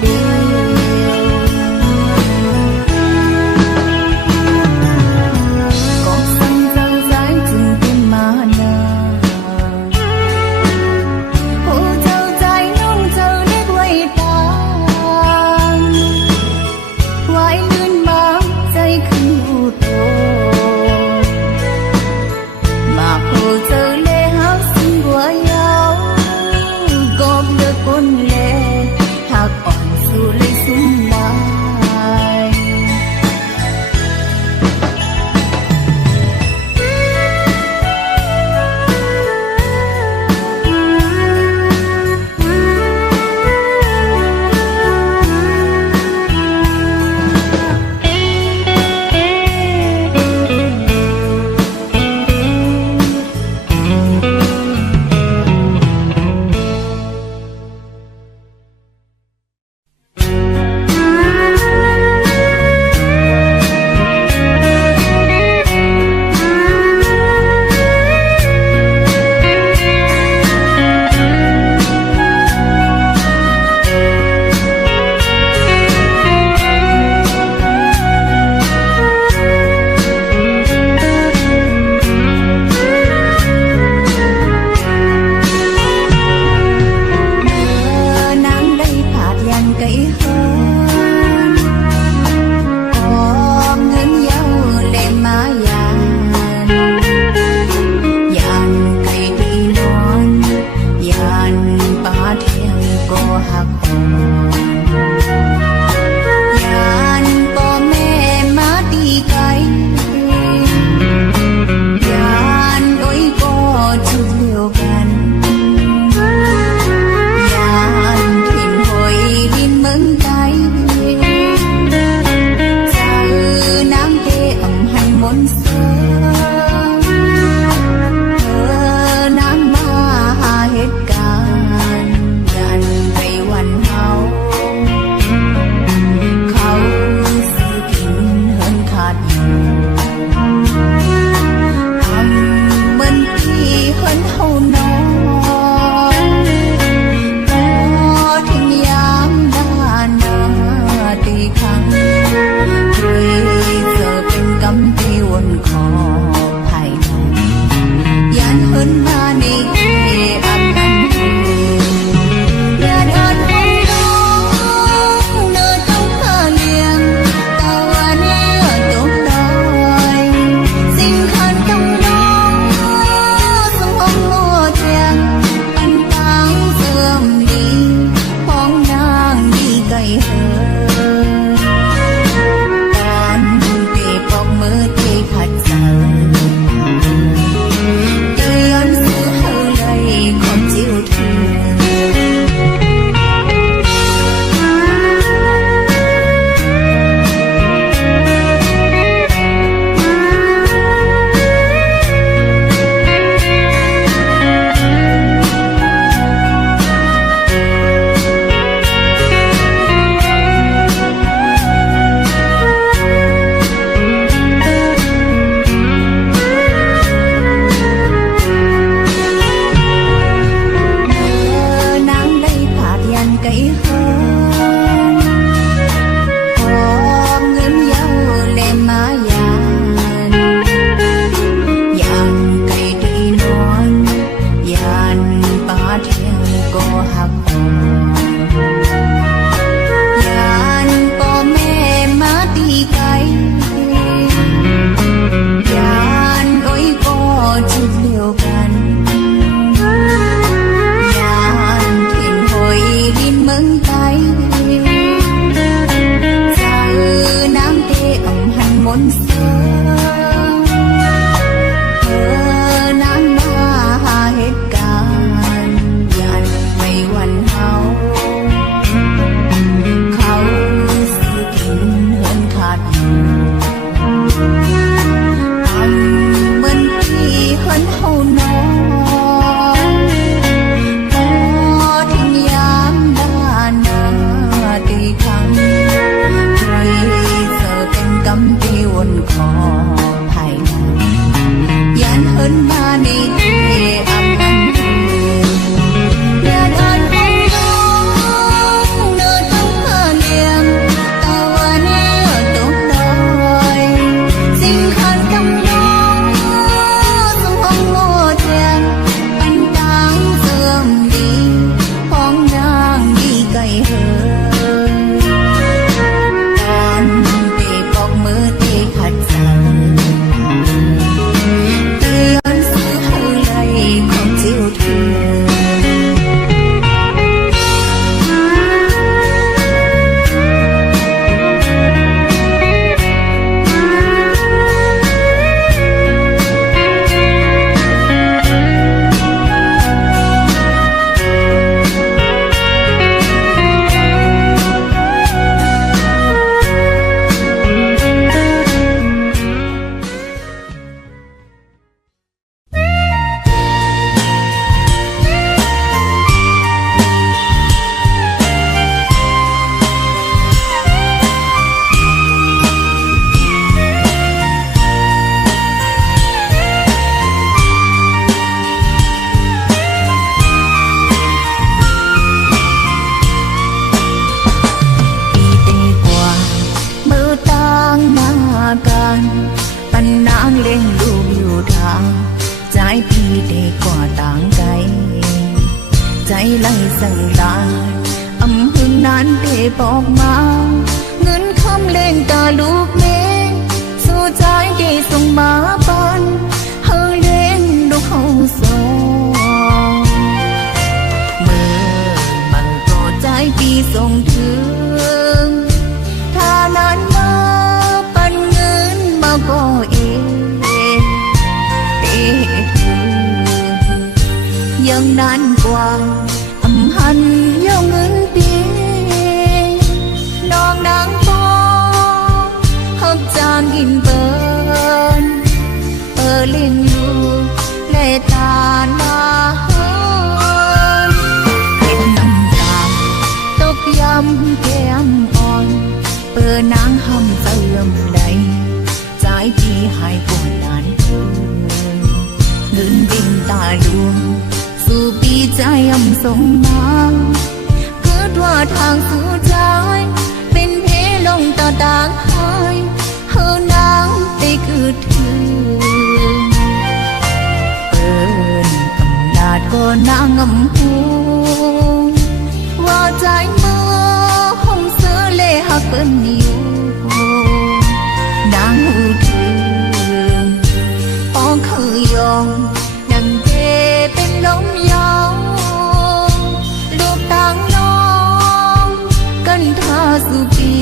เดีก็สั่งเจ้าสายจึงเป็นมานาผู้เจ้าใจน้องเจ้าเล็กไว้ตามไว้ลื่นบางใจขึ้นหูโตมาผู้เจ้าเล่หาสิ่งบัวยาวกอบเลือกคนเล่หากอ่อนสู่เลยสุ่มลาย ใจ ได้กว่าต่างไกลใจไล่สั่งลาอำหึงนั้นได้บอกมาเงินคำเล่งตาลูกเมสู่ใจได้ส่งมาปันเฮาเล่งลูกเฮาสองเมื่อมันโปรดใจปีส่งถึงถ้านานมาปันเงินมาก็เองยังนานกว่าอำหันยองเงินปีน้องนางปอหับจานกินเปินเล่นอยู่แลตาหน้าเฮินเห็นน้ำตาตกยำแก้มอ่อนนางหำเติมใดใจพี่หายปวดนานเกินเงินดิ่งตาดวงสู่ปีใจอำส่งมาเกิดว่าทางสู่ใจเป็นเพลงต่อต่างหายเฮานางได้เกิดถึงกำลาดก็นางอำหูว่าใจเมื่อห้องเสือเล่หักเปิ้นอยู่นางหูถึงปองคือยองดังเกเป็นลมยาวลูกต่างน้องกันท่าสู่ปี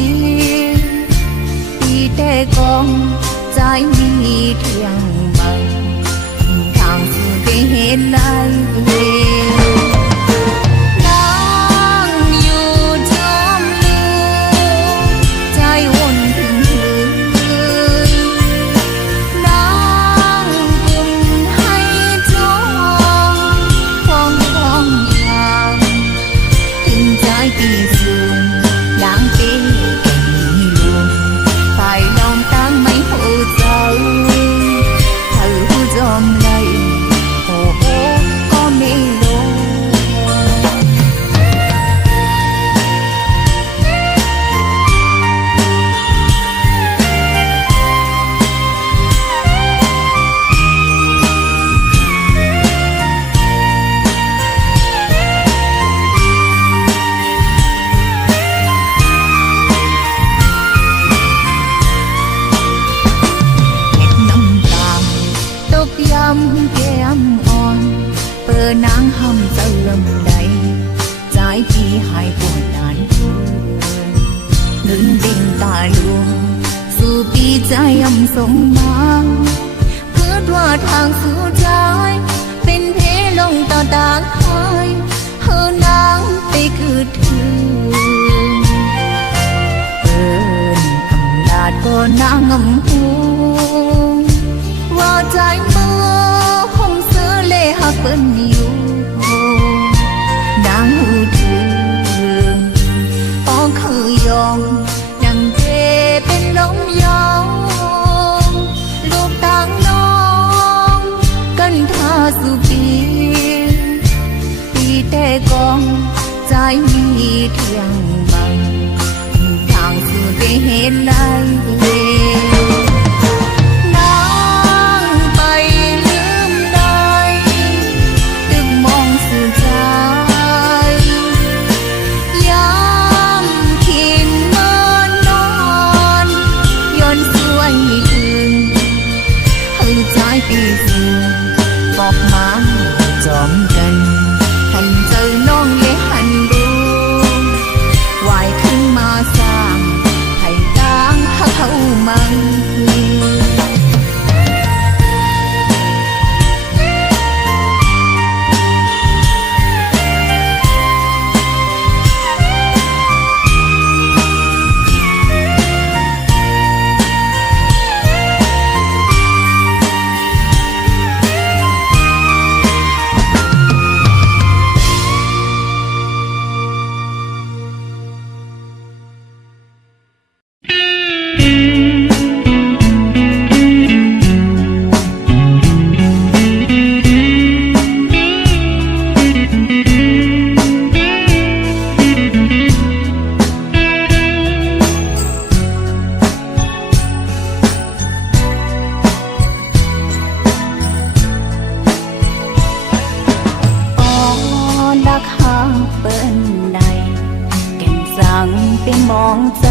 แต่กองใจมีเที่ยงบังทางสู่ไปเห็นไรนางอยู่จอมลืมใจวนถึงคืนนางกุมให้จองฟ้องทางถึงใจปีสูงนางเป้แก้มอ่อนนางหำเติมใดใจพี่หายปวดนานเกินเงินเด้งตาลวงสู่ปีใจอำส่งมาเกิดว่าทางสู่ใจเป็นเพลงต่อต่างหายเฮานางไปเกิดถึงกำลาดก็นางอำหูว่าใจเมื่อห้องเสือเล่หักเปิ้นอยู่นางหูถึงปองคือยองดังเกเป็นลมยาวลูกต่างน้องกันท่าสู่ปีแต่กองใจมีเที่ยงบังทางสู่ไปเห็นไรบอกมาจอมกันหันเจอน้องเลยหันดูวายขึ้นมาสร้างให้ต่างหักเขา ใจ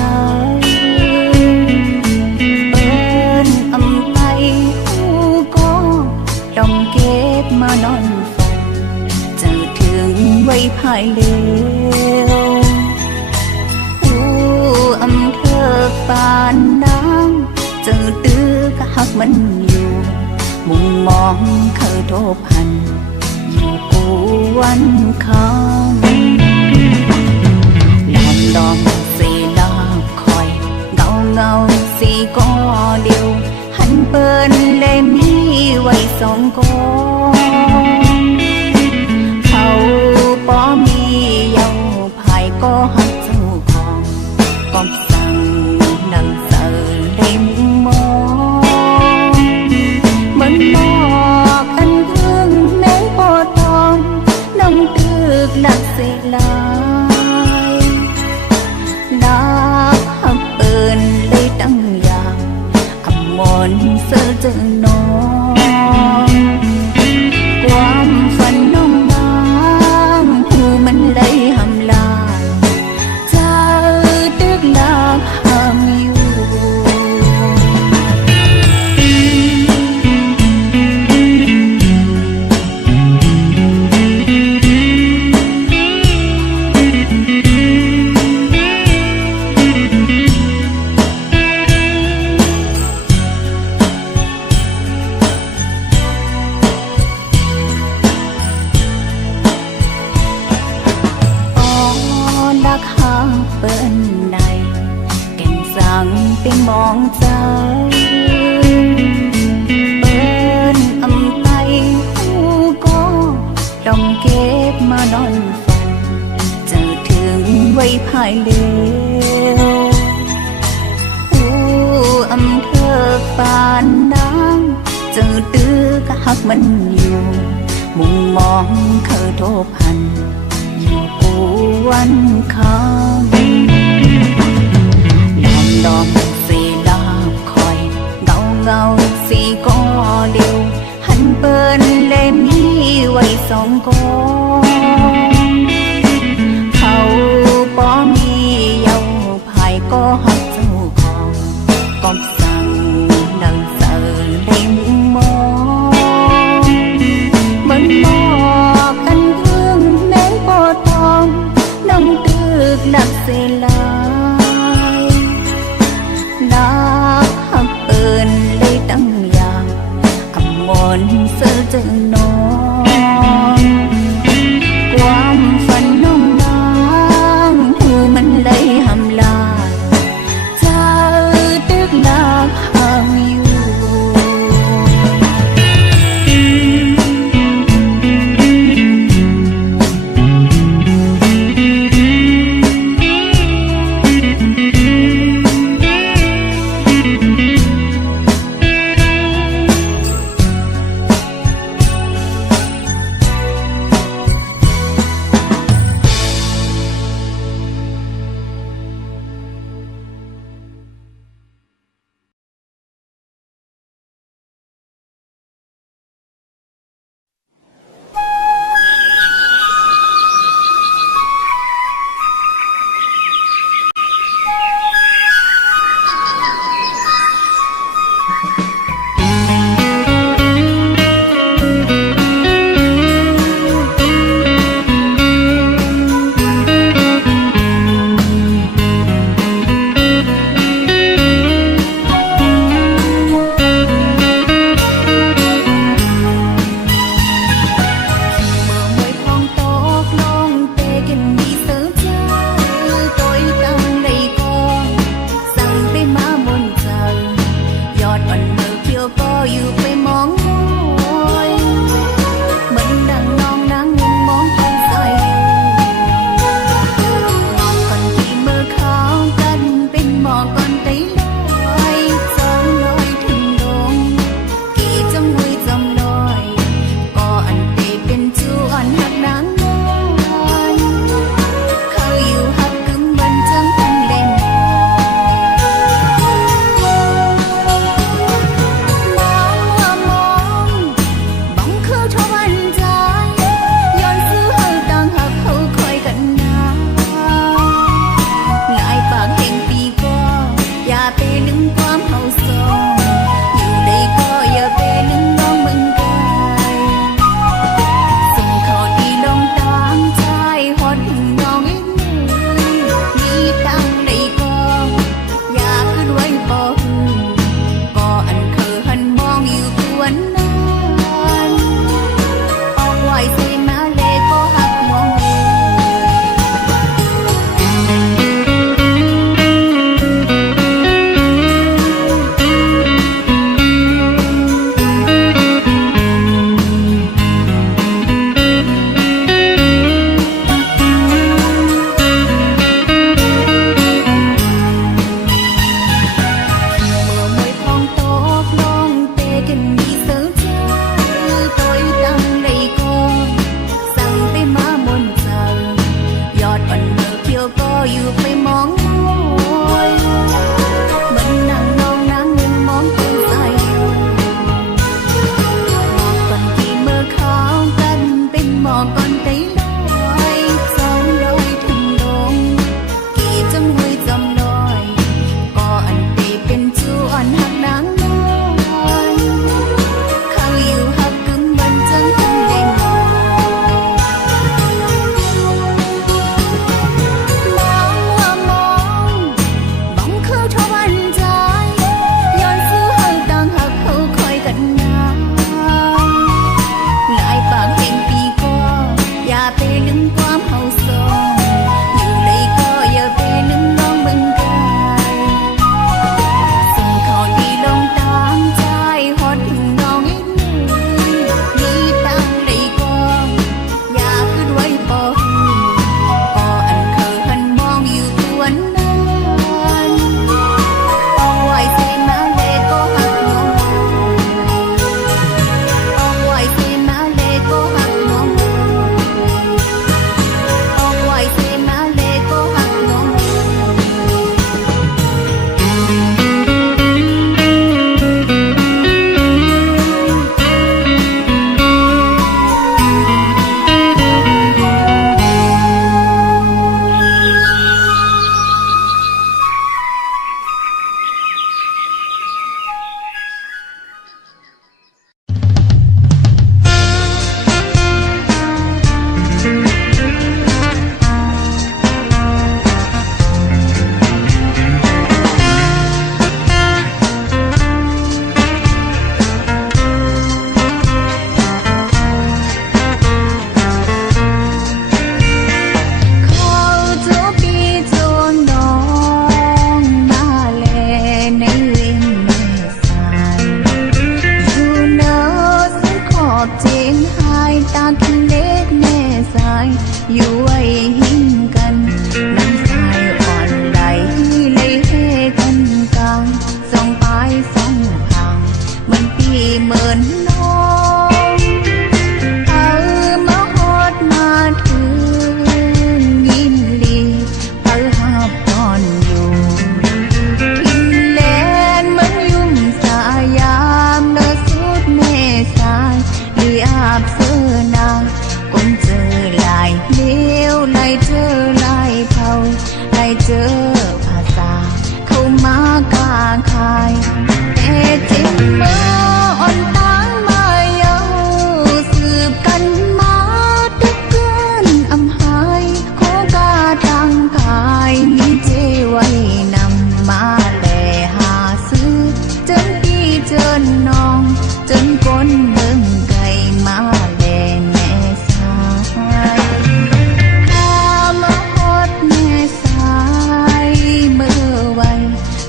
เอิ้นอำไปผู้ก็ต้องเก็บมานอนฝันเจอถึงไว้ภายเร็วผู้อำเธอปานน้ำเจอตื้อกะหักมันอยู่มุมมองเคยโทบพันอยู่กูวันคำดอมสีลาคอยเงาสีก็เดียวหันเปิ้นเลยมีไว้สองกองเขาป้อมีเยาภายก็หักเจ้าของก็สั่งนังเสือเลยมุงมองเหมือนหมอกอันเพิ่งแม้ปอทองน้ำตึกหนักเสียลานักหักเปินเลยตั้งอย่างอมรเสือเจอน้องความฝันน้องบางหูมันเลยหำลายเจ้าตึกลักหามอยู่เปิ้นในแก่นสั่งเป็นมองใจเปิ้นอำไปผู้ก็ต้องเก็บมานอนฝันเจอถึงไว้ภายเร็วผู้อำเธอปานน้ำเจอตื้อกะหักมันอยู่มุมมองเคยโทบพันอยู่กูวันคำดอมสีลาคอยเงาสีก็เดียวหันเปิ้นเลยมีไว้สองกองเขาป้อมีเยาภายก็หักเจ้าของก็สั่งนังเสือเลยมุงมองเหมือนหมอกอันเพิ่งแม้ปอทองน้ำตึกหนักเสียลานักหักเปินเลยตั้งอย่างอมรเสือเจอน้องความฝันน้องบางหูมันเลยหำลายเจ้าตึกลักหามอยู่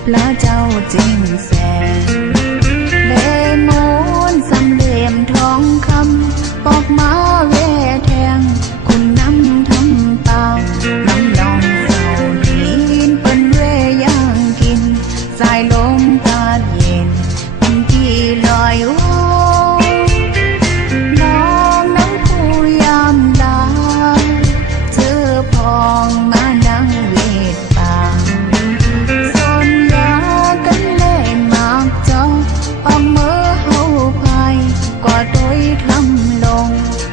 พระเจ้าจริงแสนเลมนสำเหลี่ยมทองคำปอกมาเวแทงคุณน้ำทำปากน้ำนองเศร้าดินเปิ้นเวย่างกินสายลมตาเย็นเป็นที่ลอยว่น้องน้ำผู้ยามลาเจอพองมานั่งเวทป่าสนยากันเล่นมากจอปอมเมื่อเฮาพายก็โดยทำลง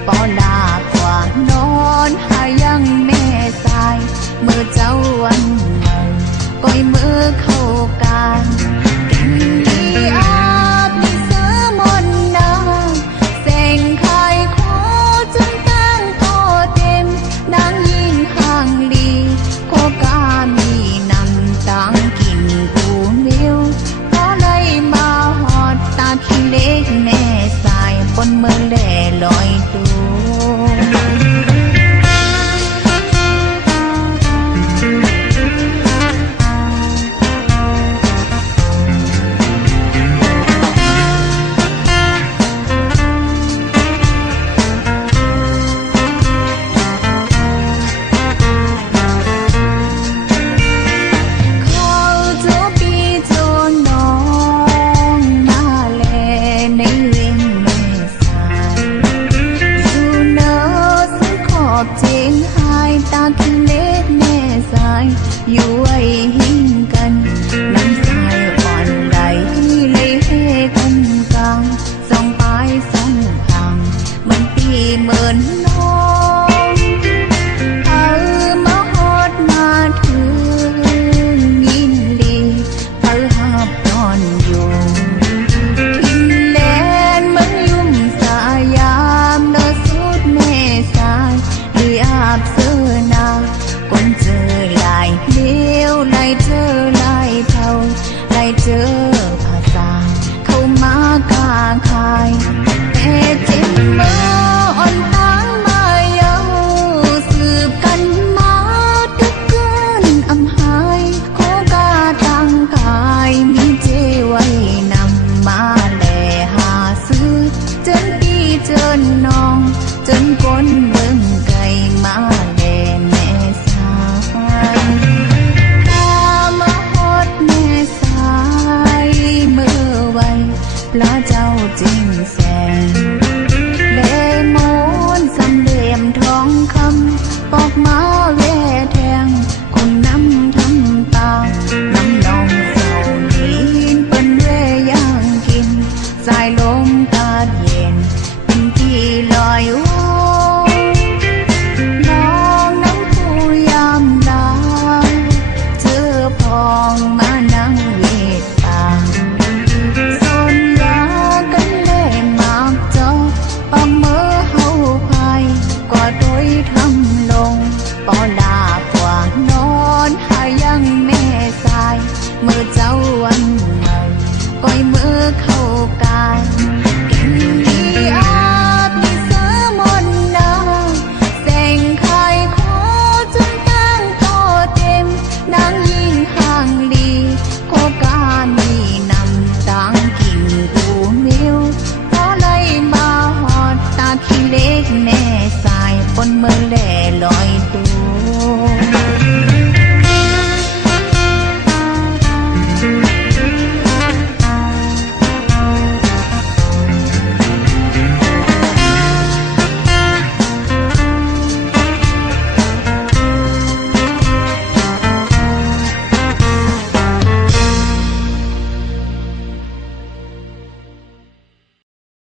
ปอลากว่านอนหายังแม่สายเมื่อเจ้าวันเมื่อก้อยมือเข้าการแก่นดีอาบมีเสือมนนาแสงไข่ขอจนตั้งโตเต็มดังยิ่งห่างลีโคกามีนำตังกินปูนวิวเพราะเลยมาหอดตาขี้เล็กแม่สายบนเมืองแหล่ลอยตัวเจงหายตาคิเล็กแม่สายอยู่ไว้หิ้งกันน้ำสายอ่อนไหลเลยเฮกันกลางสองปลายสองทางเหมือนปีเหมือนน้องเอามาฮอดมาถึงยินลีเพิ่หับนอนอยู่ทินแลนเหมือนยุ่มสายามเนอสุดแม่สายอาบเสื้อนาคนเจอลายเลี้ยวลายเจอลายเท่าลายเจอภาษาเข้ามากาคายแต่จิ้มมืออ่อนตั้งมาเยาสืบกันมาทุกคืนอำหายโคกาตั้งกายมีเจไว้นำมาแลหาซื้อจนพี่เจนน้องจนคนเบิ่งไกลมาแลแม่สายตามาฮอดแม่สายเมื่อไว้พระเจ้าจริงแสนเลมนสำเหลี่ยมทองคำปอกมาเวแทงคุณน้ำทำตาน้ำนองเศร้าดินเปิ้นเวย่างกินสายลมตาเย็นเป็นที่ลอยว่น้องน้ำผู้ยามลาเจอพองมานั่งเวทป่าสนยากันเล่นมากจอปอมเมื่อเฮาพายก็โดยทำลงปอลากว่านอนหายังแม่สายเมื่อเจ้าวันเมื่อก้อยมือเข้าการแก่นดีอาบมีเสือมนนาแสงไข่ขอจนตั้งโตเต็มดังยิ่งห่างลีโคกามีนำตังกินปูนวิวเพราะเลยมาหอดตาขี้เล็กแม่สายบนเมืองแหล่